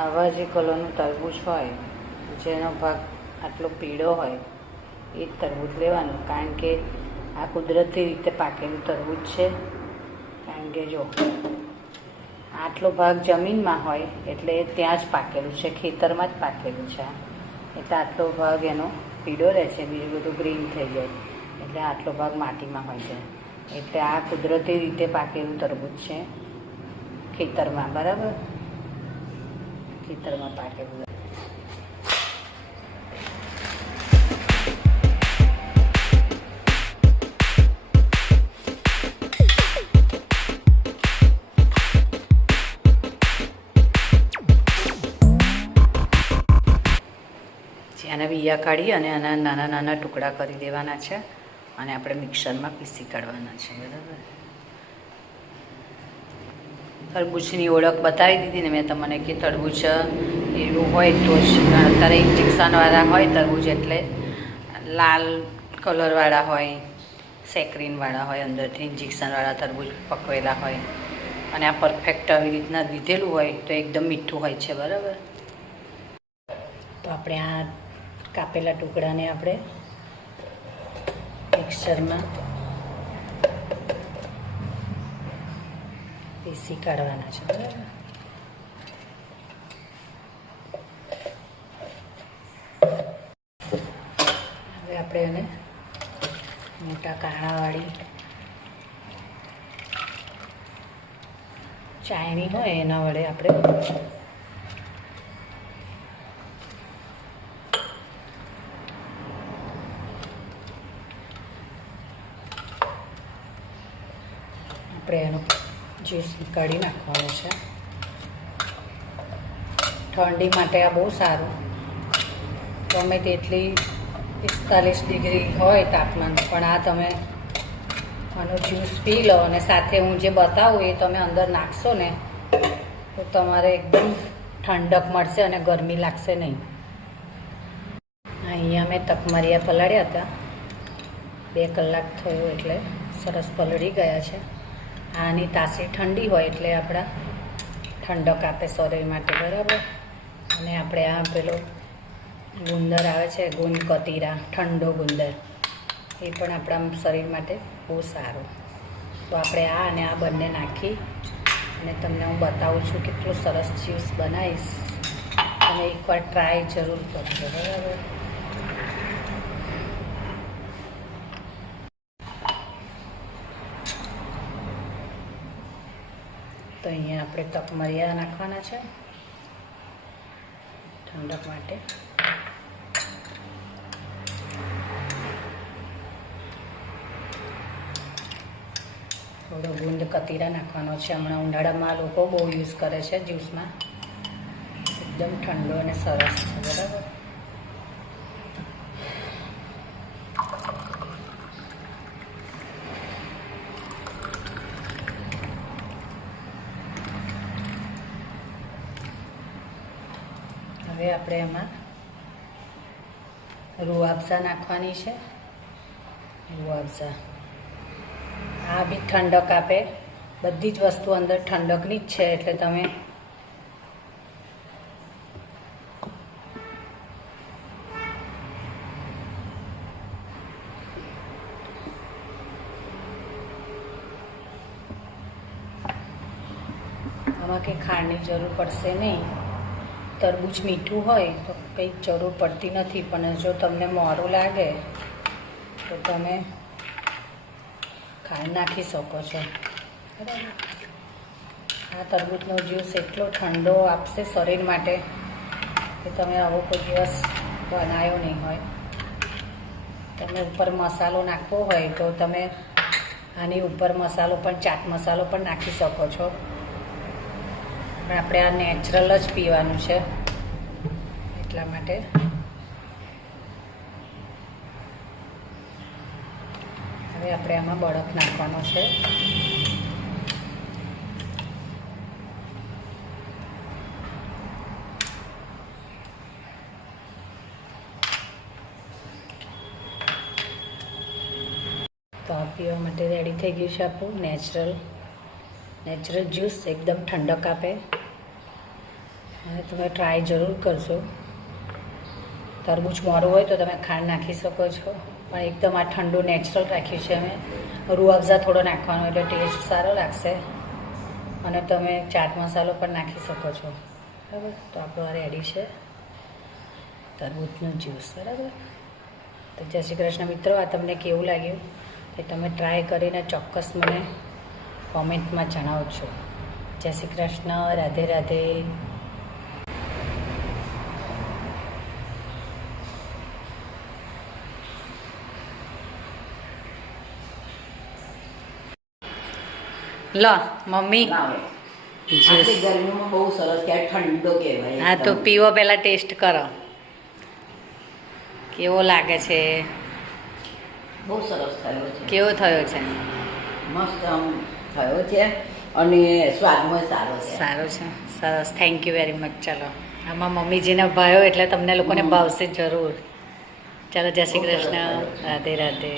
આવા જે કલરનું તરબૂચ હોય જેનો ભાગ આટલો પીળો હોય એ જ તરબૂચ લેવાનું, કારણ કે આ કુદરતી રીતે પાકેલું તરબૂચ છે. કારણ કે જો આટલો ભાગ જમીનમાં હોય એટલે ત્યાં જ પાકેલું છે, ખેતરમાં જ પાકેલું છે, એટલે આટલો ભાગ એનો પીળો રહે છે, બીજું બધું ગ્રીન થઈ જાય, એટલે આટલો ભાગ માટીમાં હોય છે. એટલે આ કુદરતી રીતે પાકેલું તરબૂચ છે ખેતરમાં, બરાબર, ખેતરમાં પાકેલું. આના બિયા કાઢી અને આના નાના નાના ટુકડા કરી દેવાના છે અને આપણે મિક્સરમાં પીસી કાઢવાના છે, બરાબર. તરબૂચની ઓળખ બતાવી દીધી ને મેં તમને કે તરબૂચ એવું હોય તો જ, અત્યારે ઇન્જેક્શનવાળા હોય તરબૂચ એટલે લાલ કલરવાળા હોય, સેક્રીનવાળા હોય, અંદરથી ઇન્જેક્શનવાળા તરબૂચ પકવેલા હોય, અને આ પરફેક્ટ આવી રીતના લીધેલું હોય તો એકદમ મીઠું હોય છે, બરાબર. તો આપણે આ કાપેલા ટુકડાને આપણે મિક્સરમાં પીસી કાઢવાના છે, બરાબર. હવે આપણે એને મોટા કાણાવાળી ચાયણી હોય એના વડે આપણે એનો જ્યુસ કાઢી નાખવાનો છે. ઠંડી માટે આ બહુ સારું, ગમે તેટલી 45 ડિગ્રી હોય તાપમાન, પણ આ તમે આનો જ્યુસ પી લો અને સાથે હું જે બતાવું એ તમે અંદર નાખશો ને તો તમારે એકદમ ઠંડક મળશે અને ગરમી લાગશે નહીં. અહીંયા મેં તકમરિયા પલાળ્યા હતા, 2 કલાક થયો એટલે સરસ પલળી ગયા છે. આની તાસી ઠંડી હોય એટલે આપણા ઠંડક આપે શરીર માટે, બરાબર. અને આપણે આ પેલો ગુંદર આવે છે, ગુંદ કતીરા, ઠંડો ગુંદર, એ પણ આપણા શરીર માટે બહુ સારું. તો આપણે આ અને આ બંને નાખી અને તમને હું બતાવું છું કેટલું સરસ જ્યુસ બનાવીશ, અને એકવાર ટ્રાય જરૂર કરજો, બરાબર. તો અહીંયા આપણે તકમરિયા નાખવાના છે ઠંડક માટે. થોડો ગુંદ કતીરા નાખવાનો છે. હમણાં ઉનાળામાં લોકો બહુ યુઝ કરે છે જ્યુસમાં, એકદમ ઠંડો અને સરસ છે, બરાબર. હવે આપણે એમાં રૂઆબઝા નાખવાની છે. રૂઆબઝા આ બી ઠંડક આપે, બધી જ વસ્તુ અંદર ઠંડકની જ છે, એટલે તમે આમાં કંઈ ખાંડની જરૂર પડશે નહીં. તરબૂચ મીઠું હોય તો કંઈ જરૂર પડતી નથી, પણ જો તમને મોરું લાગે તો તમે ખાંડ નાખી શકો છો, બરાબર. આ તરબૂચનો જ્યુસ એટલો ઠંડો આપશે શરીર માટે કે તમે આવો કોઈ દિવસ બનાવ્યો નહીં હોય. તમે ઉપર મસાલો નાખવો હોય તો તમે આની ઉપર મસાલો પણ, ચાટ મસાલો પણ નાખી શકો છો, પણ આપણે આ નેચરલ જ પીવાનું છે એટલા માટે. હવે આપણે આમાં બરફ નાખવાનો છે. તો આ પીવા માટે રેડી થઈ ગયું છે આપણું નેચરલ જ્યુસ, એકદમ ઠંડક આપે અને તમે ટ્રાય જરૂર કરજો. તરબૂચ મોરું હોય તો તમે ખાંડ નાખી શકો છો, પણ એકદમ આ ઠંડુ નેચરલ રાખ્યું છે અમે. રૂઆબઝા થોડો નાખવાનો એટલે ટેસ્ટ સારો લાગશે, અને તમે ચાટ મસાલો પણ નાખી શકો છો. બરાબર, તો આપણું આ રેડી છે તરબૂચનું જ્યુસ. બરાબર, તો જય શ્રી કૃષ્ણ મિત્રો. આ તમને કેવું લાગ્યું એ તમે ટ્રાય કરીને ચોક્કસ મને કોમેન્ટમાં જણાવજો. જય શ્રી કૃષ્ણ, રાધે રાધે. લો મમ્મી, ગરમીમાં બહુ સરસ કહેવાય, ઠંડો કહેવાય. હા તો પીવો, પહેલાં ટેસ્ટ કરો કેવો લાગે છે. બહુ સરસ થયો છે. કેવો થયો છે? મસ્ત આમ થયો છે, અને સ્વાદમાં સારો છે. સારો છે, સરસ. Thank you very much. ચાલો, આમાં મમ્મીજીને ભાવ્યો એટલે તમને લોકોને ભાવશે જરૂર. ચાલો, જય શ્રી કૃષ્ણ, રાધે રાધે.